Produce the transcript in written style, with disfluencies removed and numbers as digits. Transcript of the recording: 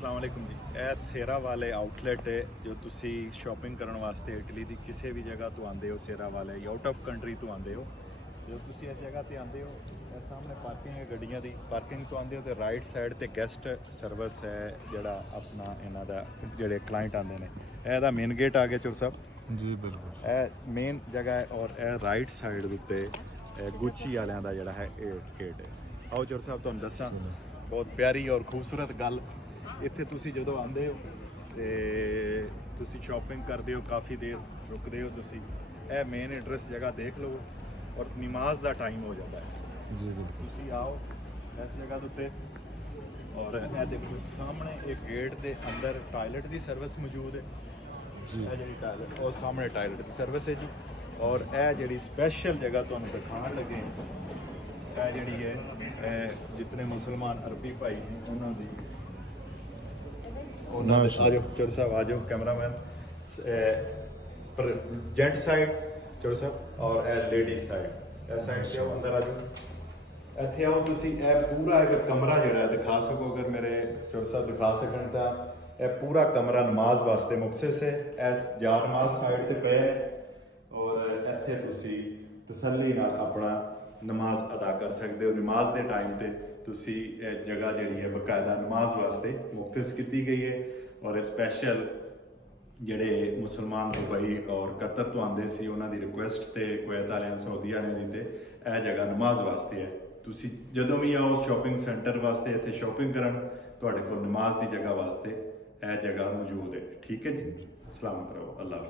अस्सलाम वालेकुम जी। ਇਹ ਸੇਰਾ ਵਾਲੇ ਆਊਟਲੈਟ ਹੈ ਜੋ ਤੁਸੀਂ ਸ਼ਾਪਿੰਗ ਕਰਨ ਵਾਸਤੇ ਇਟਲੀ ਦੀ ਕਿਸੇ ਵੀ ਜਗ੍ਹਾ ਤੋਂ ਆਉਂਦੇ ਹੋ, ਸੇਰਾ ਵਾਲੇ ਜਾਂ ਆਊਟ ਆਫ ਕੰਟਰੀ ਤੋਂ ਆਉਂਦੇ ਹੋ, ਜਦੋਂ ਤੁਸੀਂ ਇਸ ਜਗ੍ਹਾ ਤੇ ਆਉਂਦੇ ਹੋ, ਇਹ ਸਾਹਮਣੇ ਪਾਰਕਿੰਗ ਹੈ ਗੱਡੀਆਂ ਦੀ। ਪਾਰਕਿੰਗ ਤੋਂ ਆਉਂਦੇ ਹੋ ਤੇ ਰਾਈਟ ਸਾਈਡ ਤੇ ਗੈਸਟ ਸਰਵਿਸ ਹੈ, ਜਿਹੜਾ ਆਪਣਾ ਇਹਨਾਂ ਦਾ ਜਿਹੜੇ ਕਲਾਇੰਟ ਆਉਂਦੇ ਨੇ। ਇਹਦਾ ਮੇਨ ਗੇਟ ਆ ਗਿਆ ਚੋਰ ਸਾਹਿਬ ਜੀ ਬਿਲਕੁਲ। ਇਹ ਮੇਨ ਜਗ੍ਹਾ ਹੈ ਔਰ ਇਹ ਰਾਈਟ ਸਾਈਡ ਦੇ ਉੱਤੇ ਗੁੱਚੀ ਵਾਲਿਆਂ ਦਾ ਜਿਹੜਾ ਹੈ ਇਹ ਗੇਟ ਹੈ। ਆਓ ਚੋਰ ਸਾਹਿਬ ਤੁਹਾਨੂੰ ਦੱਸਾਂ ਬਹੁਤ ਪਿਆਰੀ ਔਰ ਖੂਬਸੂਰਤ ਗੱਲ। ਇੱਥੇ ਤੁਸੀਂ ਜਦੋਂ ਆਉਂਦੇ ਹੋ ਤੇ ਤੁਸੀਂ ਸ਼ਾਪਿੰਗ ਕਰਦੇ ਹੋ, ਕਾਫੀ ਦੇਰ ਰੁਕਦੇ ਹੋ ਤੁਸੀਂ, ਇਹ ਮੇਨ ਐਡਰੈਸ ਜਗ੍ਹਾ ਦੇਖ ਲਓ ਔਰ ਨਮਾਜ਼ ਦਾ ਟਾਈਮ ਹੋ ਜਾਂਦਾ ਹੈ ਜੀ ਬਿਲਕੁਲ। ਤੁਸੀਂ ਆਓ ਇਸ ਜਗ੍ਹਾ ਦੇ ਉੱਤੇ ਔਰ ਇਹ ਦੇਖੋ ਸਾਹਮਣੇ ਇੱਕ ਗੇਟ ਦੇ ਅੰਦਰ ਟਾਇਲਟ ਦੀ ਸਰਵਿਸ ਮੌਜੂਦ ਹੈ ਜੀ। ਇਹ ਜਿਹੜੀ ਟਾਇਲਟ ਉਹ ਸਾਹਮਣੇ ਟਾਇਲਟ ਦੀ ਸਰਵਿਸ ਹੈ ਜੀ। ਔਰ ਇਹ ਜਿਹੜੀ ਸਪੈਸ਼ਲ ਜਗ੍ਹਾ ਤੁਹਾਨੂੰ ਦਿਖਾਉਣ ਲੱਗੇ ਇਹ ਜਿਹੜੀ ਹੈ ਇਹ ਜਿਤਨੇ ਮੁਸਲਮਾਨ ਅਰਬੀ ਭਾਈ ਨੇ ਉਹਨਾਂ ਦੀ ਉਹਨਾਂ ਦੇ ਆ ਜਾਓ ਚੋਰ ਸਾਹਿਬ, ਆ ਜਾਓ ਕੈਮਰਾਮੈਨ। ਪਰ ਜੈਂਟ ਸਾਈਡ ਚੋਰ ਸਾਹਿਬ ਔਰ ਇਹ ਲੇਡੀ ਸਾਈਡ, ਇਹ ਸਾਈਡ ਤੇ ਆਓ, ਅੰਦਰ ਆ ਜਾਓ। ਇੱਥੇ ਆਓ ਤੁਸੀਂ, ਇਹ ਪੂਰਾ ਇੱਕ ਕਮਰਾ ਜਿਹੜਾ ਹੈ ਦਿਖਾ ਸਕੋ, ਅਗਰ ਮੇਰੇ ਚੋਰ ਸਾਹਿਬ ਦਿਖਾ ਸਕਣ ਤਾਂ ਇਹ ਪੂਰਾ ਕਮਰਾ ਨਮਾਜ਼ ਵਾਸਤੇ ਮੁਖਸਿਸ ਹੈ। ਇਹ ਜਾ ਨਮਾਜ਼ ਸਾਈਡ ਤੇ ਪਿਆ ਹੈ ਔਰ ਇੱਥੇ ਤੁਸੀਂ ਤਸੱਲੀ ਨਾਲ ਆਪਣਾ ਨਮਾਜ਼ ਅਦਾ ਕਰ ਸਕਦੇ ਹੋ। ਨਮਾਜ਼ ਦੇ ਟਾਈਮ ਤੇ ਤੁਸੀਂ ਇਹ ਜਗ੍ਹਾ ਜਿਹੜੀ ਹੈ ਬਕਾਇਦਾ ਨਮਾਜ਼ ਵਾਸਤੇ ਮੁਖਤਸ ਕੀਤੀ ਗਈ ਹੈ ਔਰ ਸਪੈਸ਼ਲ ਜਿਹੜੇ ਮੁਸਲਮਾਨ ਦੁਬਈ ਔਰ ਕਤਰ ਤੋਂ ਆਉਂਦੇ ਸੀ ਉਹਨਾਂ ਦੀ ਰਿਕੁਐਸਟ ਤੇ ਕੁਵੈਤ ਵਾਲਿਆਂ, ਸਾਊਦੀ ਵਾਲਿਆਂ ਦੀ ਤੇ ਇਹ ਜਗ੍ਹਾ ਨਮਾਜ਼ ਵਾਸਤੇ ਹੈ। ਤੁਸੀਂ ਜਦੋਂ ਵੀ ਆਓ ਸ਼ਾਪਿੰਗ ਸੈਂਟਰ ਵਾਸਤੇ ਇੱਥੇ ਸ਼ਾਪਿੰਗ ਕਰਨ, ਤੁਹਾਡੇ ਕੋਲ ਨਮਾਜ਼ ਦੀ ਜਗ੍ਹਾ ਵਾਸਤੇ ਇਹ ਜਗ੍ਹਾ ਮੌਜੂਦ ਹੈ। ਠੀਕ ਹੈ ਜੀ, ਸਲਾਮਤ ਰਹੋ, ਅੱਲਾਹ ਹਾਫਿਜ਼।